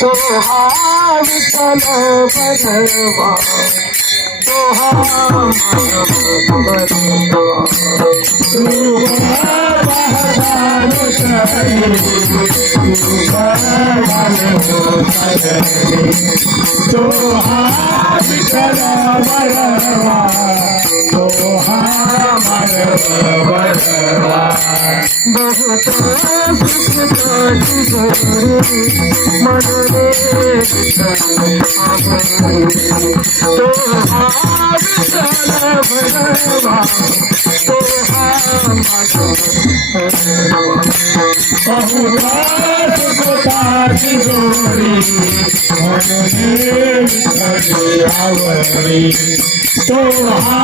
तो हा विठ्ठल भगवा तो हा बहुत मन रे तो भगवा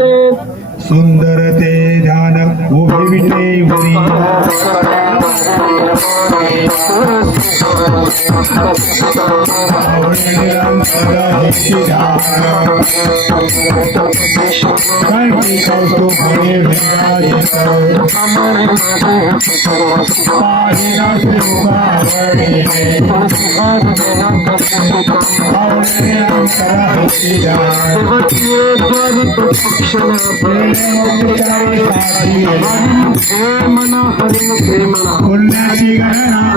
तो सुंदरते ध्यान उभे विटे उरी पुण्याची गणना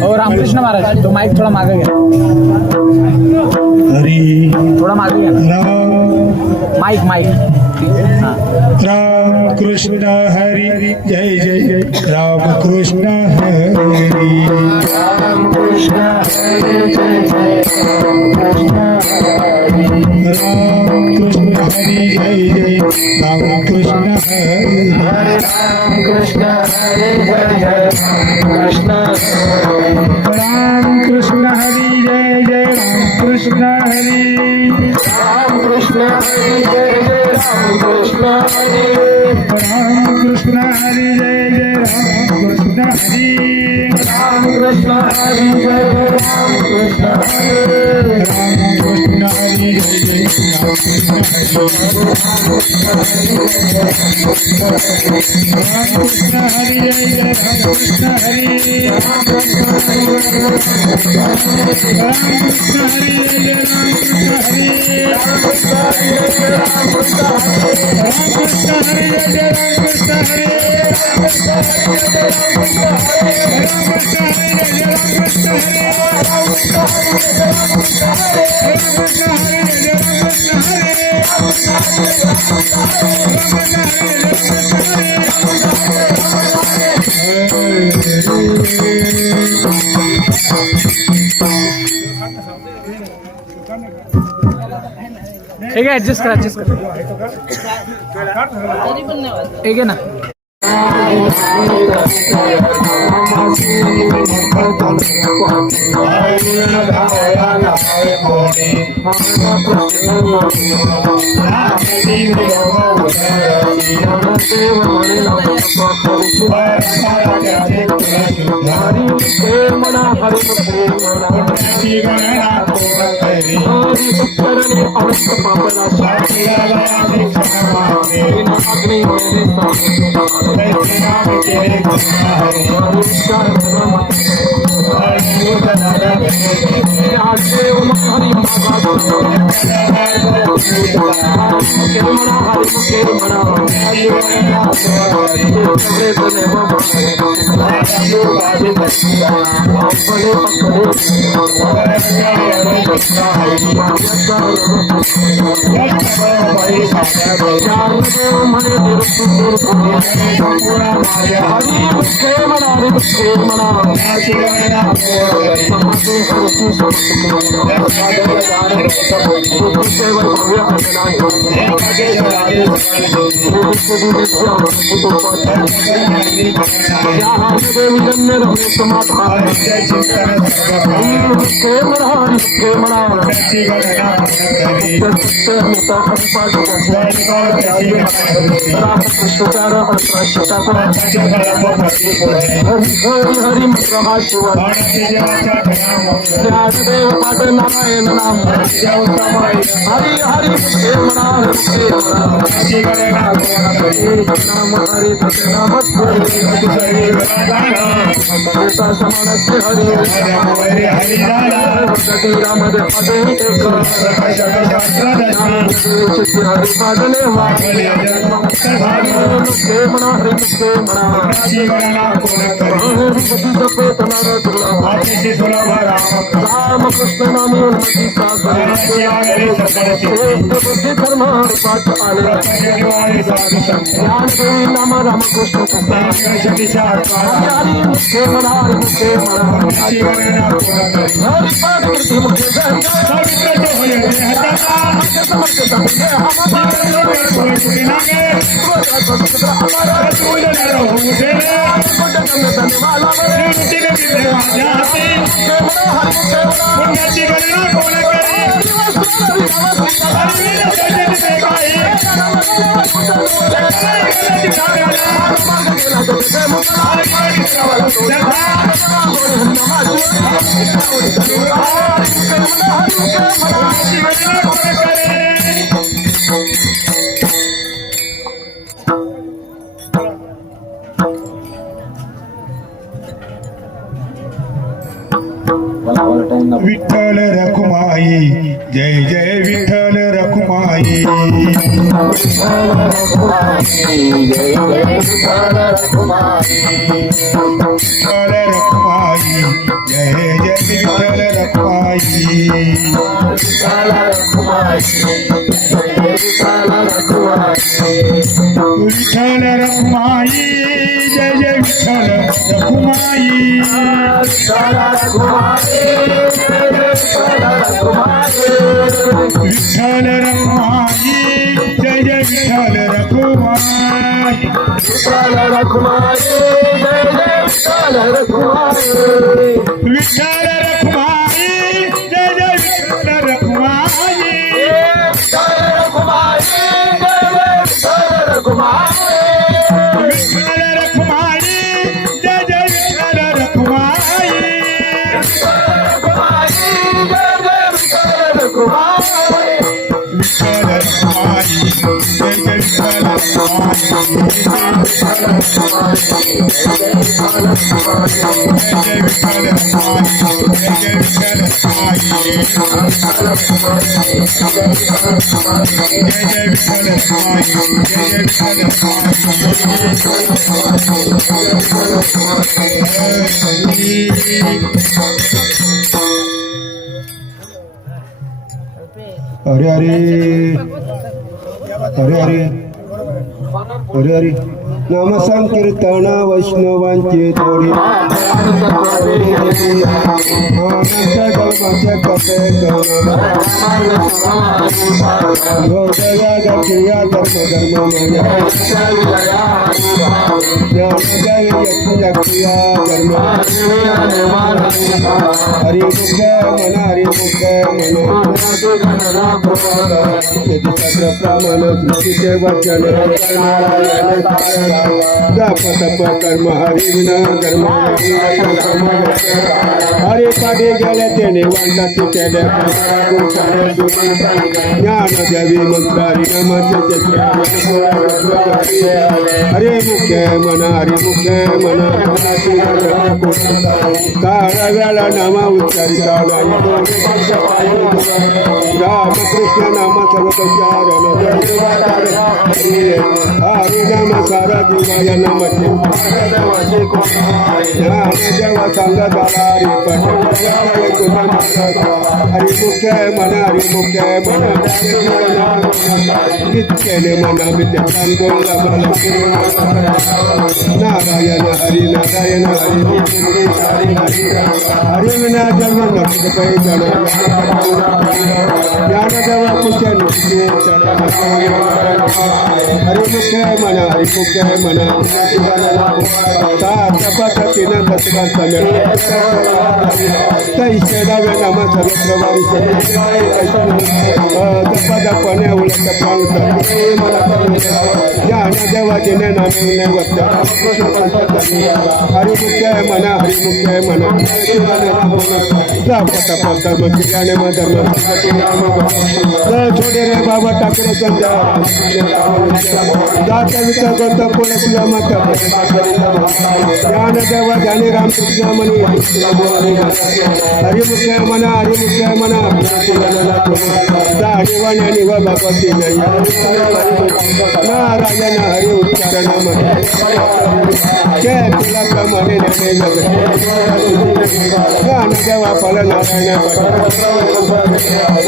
हो रामकृष्ण महाराज तो माईक थोडा मागे घ्या हरी थोडा मागे घ्या राम माईक माईक हा राम कृष्ण हरी जय जय राम कृष्ण हरी राम कृष्ण हरे जय जय राम कृष्ण हरे राम कृष्ण हरी जय जय राम कृष्ण हरी राम कृष्ण हरे जय जय राम कृष्ण हरे राम कृष्ण हरी जय जय राम कृष्ण हरी राम कृष्ण हरे जय जय राम कृष्ण हरे राम कृष्ण हरी जय जय राम कृष्ण हरी राम कृष्ण हरी जय जय राम कृष्ण हरी राम कृष्ण हरी जय जय राम कृष्ण हरी राम कृष्ण हरी जय जय राम कृष्ण हरी राम कृष्ण हरी जय जय राम कृष्ण हरी राम कृष्ण हरी जय जय राम कृष्ण हरी राम कृष्ण हरी जय जय राम कृष्ण हरी राम कृष्ण हरी जय जय राम कृष्ण हरी राम कृष्ण हरी जय जय राम कृष्ण हरी राम कृष्ण हरी जय जय राम कृष्ण ठीक आहे ऍडजस्ट करा ठीक आहे ना देवी जन्य रमे समाधा मुखे म्हणा मुखे म्हणा सत्यमिता हरिपाद रामकृष्णचार हरप्रशिता हरि हरि प्रभा शिव ज्ञानदेव पाद नारायण नाम हरि हरि मुखे म्हणा मुखे म्हणा नाम हरि नाम समानस्य हरि रामदेव पदे एक हरि पादने मुखे म्हणा हरि मुखे म्हणा सपेत नारद रामकृष्ण नामी उन्नती बुद्धी धर्म पाठ आले ज्ञान देवी नाम रामकृष्ण हरि मुखे म्हणा हरि मुखे म्हणा हरि पाद कृति मुखे विठ्ठल रखुमाई जय जय विठ्ठल रखुमाई विठ्ठल रखुमाई जय जय विठ्ठल रखुमाई विठ्ठल रखुमाई जय जय विठ्ठल रखुमाई विठ्ठल रखुमाई जय जय विठ्ठल रखुमाई विठ्ठल रखुमाई जय जय विठ्ठल रखुमाई विठ्ठल रखुमाई जय जय विठ्ठल रखुमाई विठ्ठल रखुमाई जय जय विठ्ठल रखुमाई विठ्ठल रखुमाई जय जय विठ्ठल रखुमाई विठ्ठल रखुमाई जय जय विठ्ठल रखुमाई जय विठ्ठल रखुमाई जय जय विठ्ठल रखुमाई जय जय विठ्ठल रखुमाई जय जय विठ्ठल रखुमाई हरे हरे हरे हरे हरे हरे नाम संकीर्तन वैष्णवांचे थोडी हृदया दक्षिया धर्म धर्म दक्षिया धर्म हरि मुख मन हरि मुख मन सत्र प्रमाण सृष्टीचे वचन जप तप कर्म हरि विना कर्म हरि पाठी गेले तेने वांटाची केले ज्ञान देवी मंत्र हरि नामाचे चित्र हरि मुखे मन हरि मुखे मन काळ वेळा नामा उच्चारिता नाही रामकृष्ण नाम सर्वोच्चारण हरि नाम सारा जीवाय नम ज्ञान देव सांग झाला हरि मुख्य मन हरि मुख्य मन नित्यने मन मित्य नारायण हरि नारायण हरि हरि विना जन्म नष्ट पैदल ज्ञान देव पुष्य नित्य हरिमुख्य म्हणा हरिमुख्य म्हणा पद्धतीनं दशकांचा मेळा डाव्या नामा सर्वप्रभारी दपादपाने उलट देवा जिने नामे वत्या हरिमुख्य म्हणा हरिमुख्य म्हणा पता पता मग छोटे रे बाबा ठाकरे संध्या दाता विचार करता कोण तुला माता ज्ञान देवा ज्ञानी रामकृष्ण म्हणे हरिमुख्य म्हणा हरिवाणी आणि व भगवती नारायण हरि उच्चारण जय तुला प्रमाणे ज्ञान देवा फल नारायण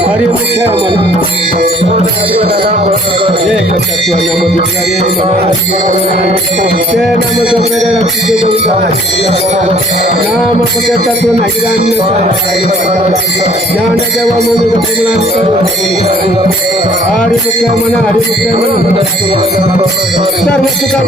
हरिमुख्य म्हणा एक तत्व नम दुर्गारे ते नम समरे नाम तत्व नाही ज्ञान देवा म्हणून हरिमुख्य म्हणा सर्व तुका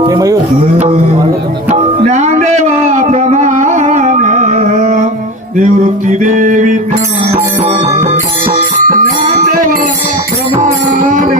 हे मयूर ज्ञानदेवा प्रमाण निवृत्ती देवी ज्ञानदेवा प्रमाण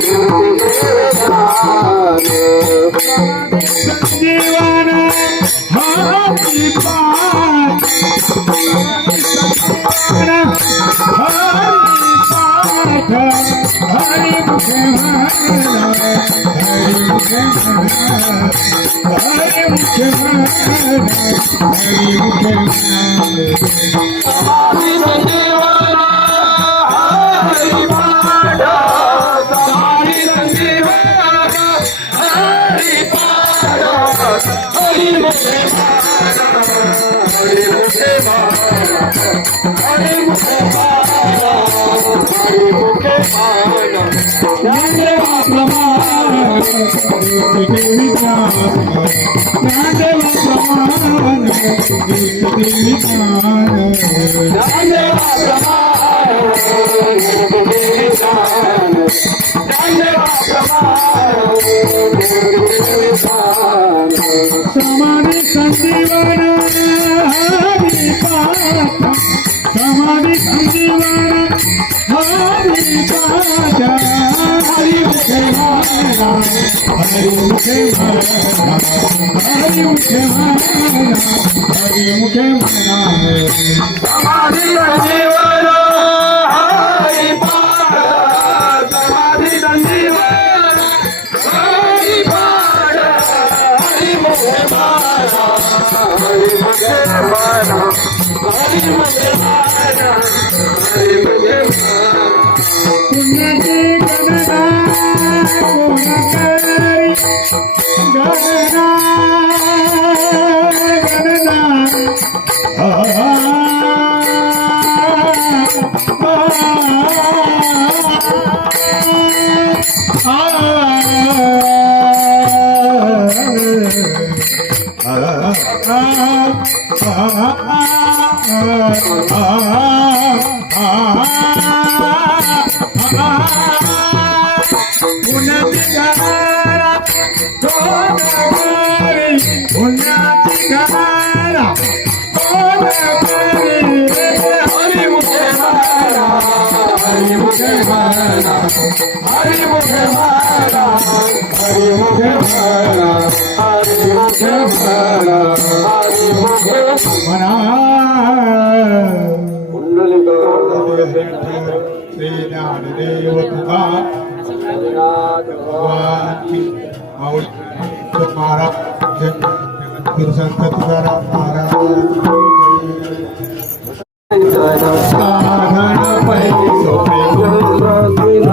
निवृत्ती जीवन हरि पाठ हरि मुखे समाधि संजीवन हरि पाठ समाधि संजीवन हरि पाठ हरि मुखे माना हरि मुखे माना हरि मुखे माना हरि मुखे माना समाधि संजीवन हरि पाठ समाधि संजीवन हरि पाठ हरि मुखे माना हरि मुखे माना हरि मुखे माना हरि मुखे माना पुण्यकी गणना कोण करी गणना ah हरी मुखे म्हणा हरी मुखे म्हणा हरी मुखे म्हणा हरी मुखे म्हणा हरी मुखे म्हणा श्री ज्ञानदेव तुकाराम भगवान की माऊली महाराज जगद्गुरु संत तुकाराम महाराज साधन पहिले सोपे ज्ञानदेव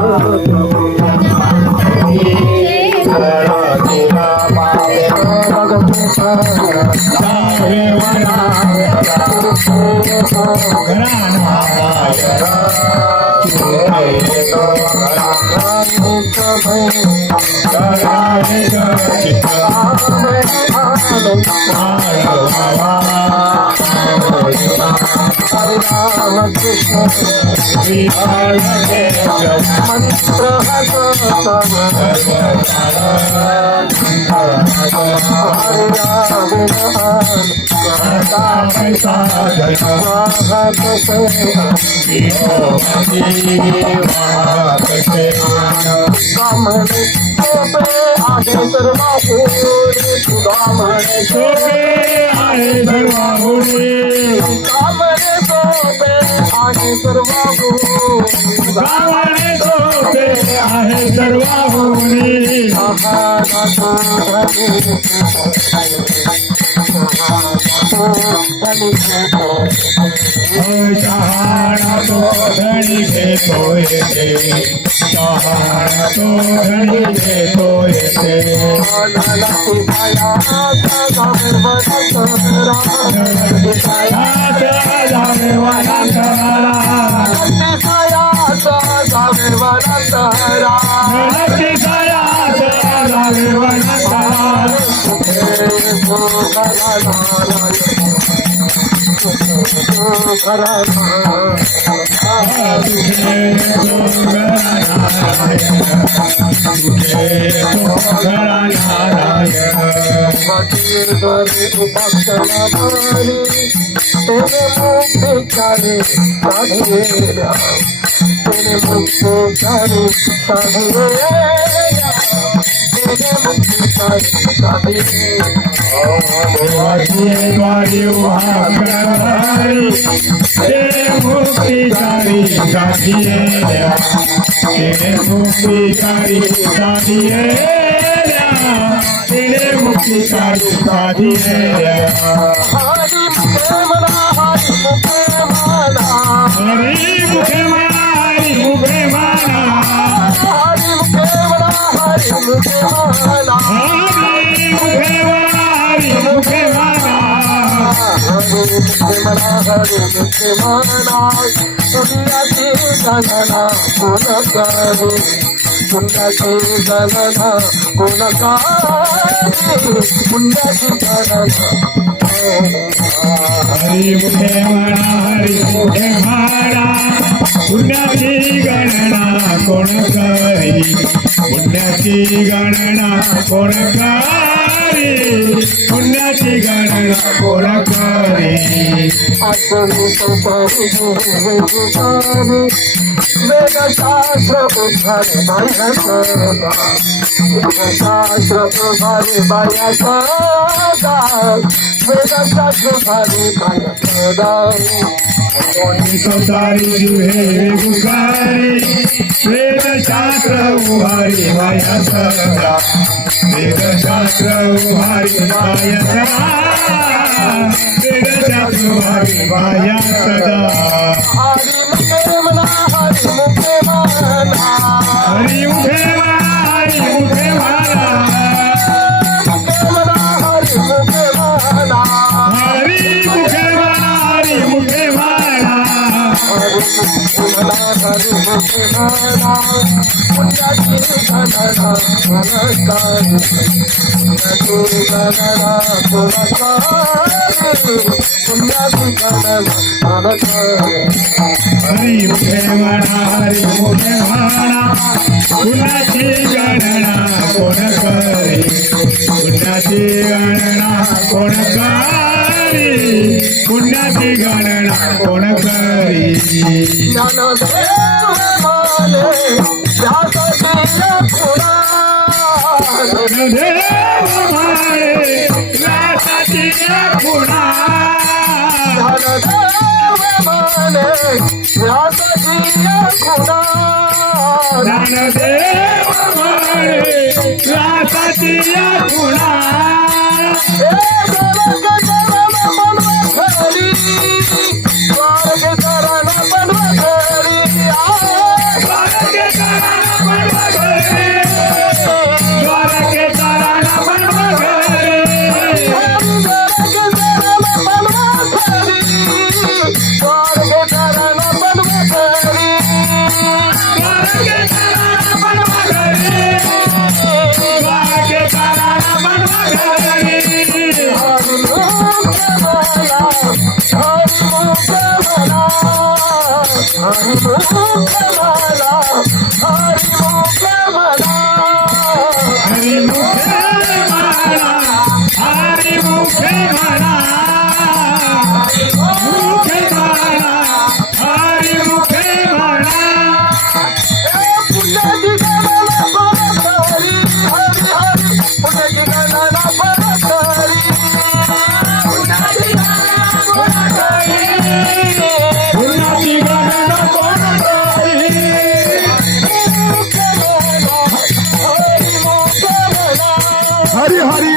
हरी हरी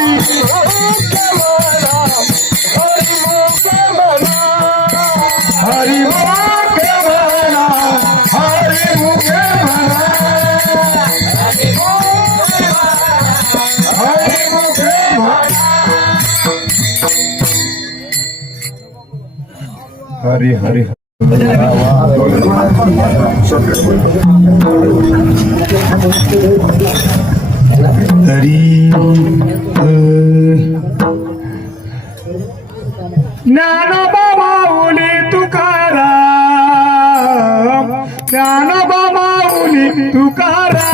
हरी मुखे म्हणा हरी मुखे म्हणा हरी मुखे म्हणा हरी हरी तरी ज्ञानोबा माऊली तुकाराम ज्ञानोबा माऊली तुकाराम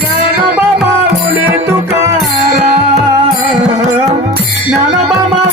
ज्ञानोबा माऊली तुकाराम ज्ञानोबा माऊली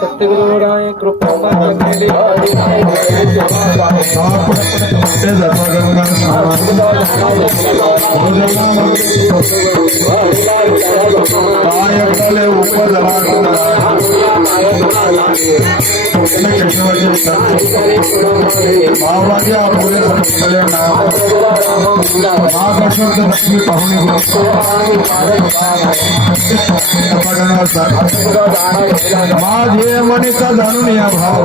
सत्यगुरुराय कृपा ऊपर भावाच्या पुढे संपले नाम महाकर्षण लक्ष्मी पाहुणे माझे मनीचा जाणून या भाव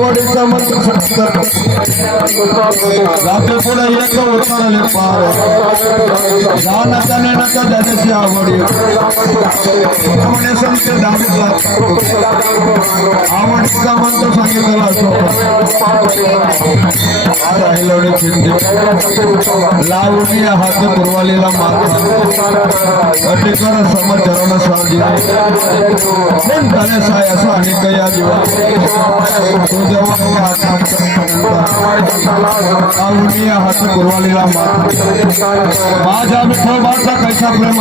वडीचा मंत्र जाते पुढे एक उतरले पाव जाणता नेण्याचा ज्याची आवडी म्हणे संत दामितला आवडीचा मंत्र सांगितलेला असतो राहिलोडी चिंते लावणी हात पुरवालेला माता अटेकर समचरण स्वाधीन कोण झाले साय असं अनेक या जीवा तो जेव्हा लावणी हात पुरवालेला माता माझ्या विठोबाचा कैसा प्रेम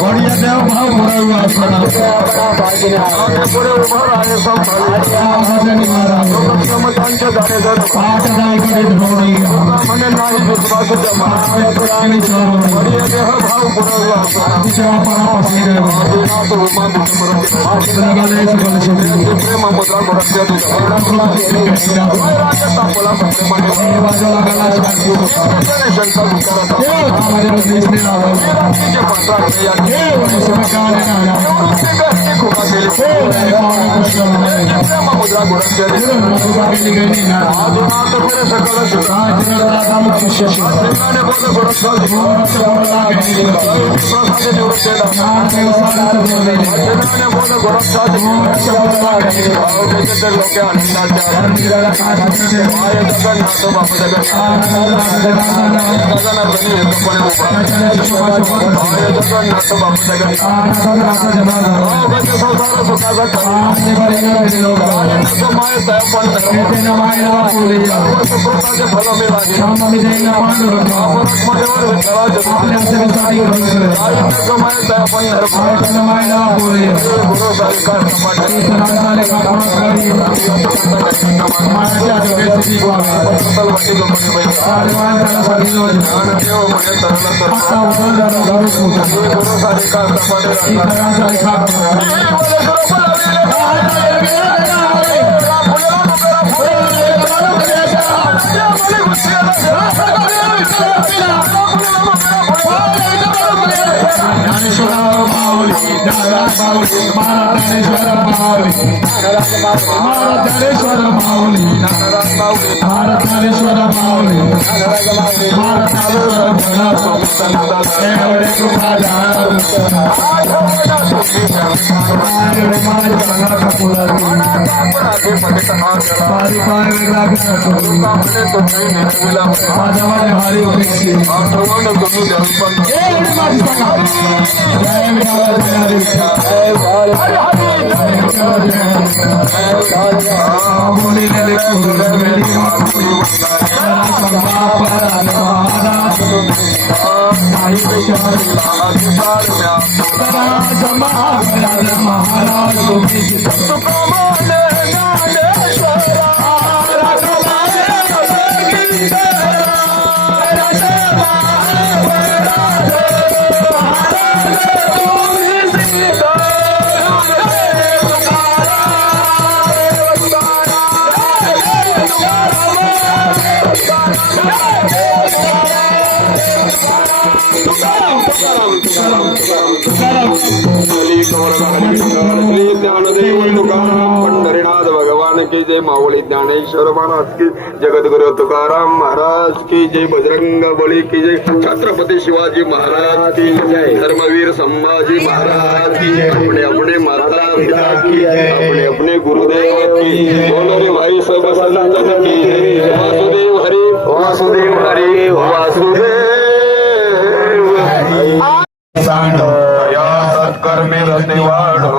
बढिया देव भाव पुरावी असताना पंढरीनाथ भगवान की जय, माऊली ज्ञानेश्वर महाराज की, जगद्गुरु तुकाराम महाराज की जय, बजरंग बली की जय, छत्रपति शिवाजी महाराज की जय, धर्मवीर संभाजी महाराज की जय, अपने अपने माता पिता की जय, अपने अपने गुरुदेव की, बोलो रे भाई सब संतन की जय। वासुदेव हरि वासुदेव हरि वासुदेव सत्कर्मे रते वाढो,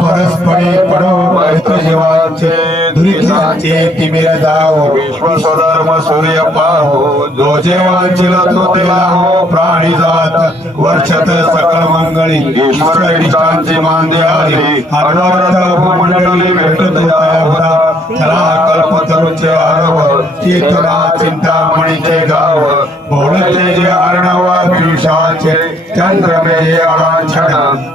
परस्परे पडो मैत्र जीवाचे दुरिताचे तिमिर जाओ, विश्व स्वधर्म सूर्य पाहो, जो जेवांचिल तो तेला हो, प्राणी जात वर्षत सकल मंगळी, ईश्वर इष्टांची मान द्यावी, अनवरत उपमंडळी भेटत होता, चला कल्प कल्पतरूचे अर्व चेतना चिंतामणीचे गाव भोळचे जे अर्णव पिशाचे चंद्रमे अडाछण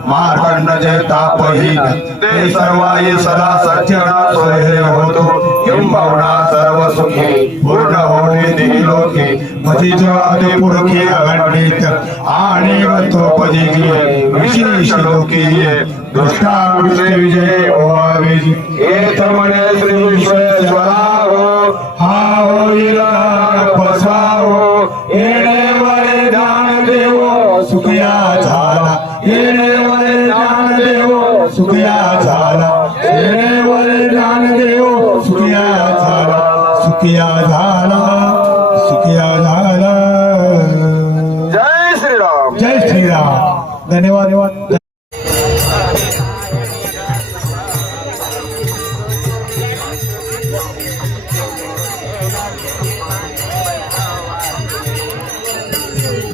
मार्कंड जे तापहीन ते सर्वाई सदा सज्जन सोहे होतो किंबहुना सर्व सुखी पूर्ण होणे दिलोके भजीज आदिपुरखे अगणित आणि वतोपजीजी विशेष लोकीये दृष्टावृष्टी विजय ओवावेजी हेत म्हणे श्री विश्वेश्वरा हो हा होईल फसवाहो येणेवरे दान देवो सुखया झाला येणेवरे दान देवो सुखया झाला येणेवरे दान देवो सुखया झाला सुखया झाला सुखया झाला जय श्रीराम जय श्रीराम धन्यवाद